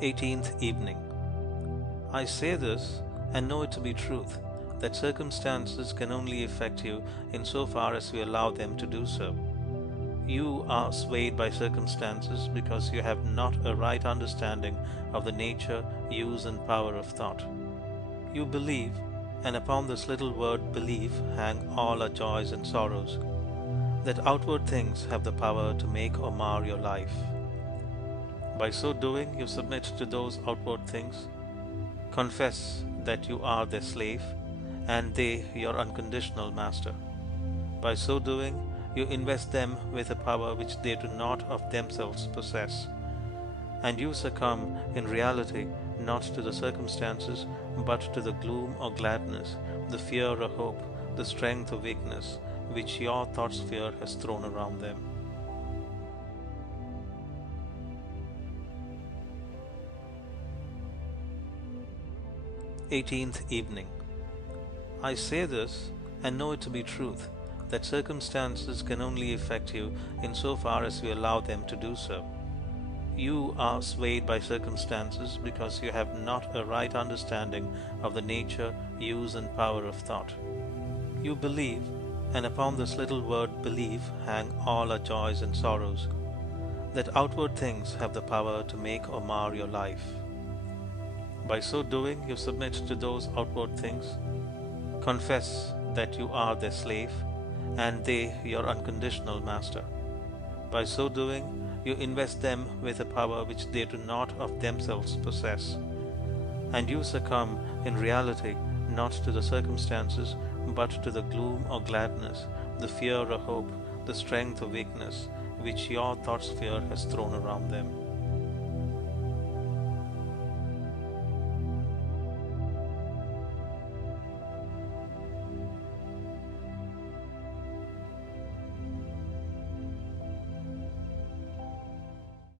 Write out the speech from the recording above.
18th evening. I say this and know it to be truth, that circumstances can only affect you in so far as we allow them to do so. You are swayed by circumstances because you have not a right understanding of the nature, use, and power of thought. You believe, and upon this little word belief hang all our joys and sorrows, that outward things have the power to make or mar your life. By so doing, you submit to those outward things, confess that you are their slave, and they your unconditional master. By so doing, you invest them with a power which they do not of themselves possess, and you succumb in reality not to the circumstances, but to the gloom or gladness, the fear or hope, the strength or weakness which your thought sphere has thrown around them. Eighteenth evening. I say this and know it to be truth, that circumstances can only affect you in so far as we allow them to do so. You are swayed by circumstances because you have not a right understanding of the nature, use, and power of thought. You believe, and upon this little word belief hang all our joys and sorrows, that outward things have the power to make or mar your life. By so doing, you submit to those outward things, confess that you are their slave, and they your unconditional master. By so doing, you invest them with a power which they do not of themselves possess, and you succumb in reality not to the circumstances, but to the gloom or gladness, the fear or hope, the strength or weakness which your thought sphere has thrown around them.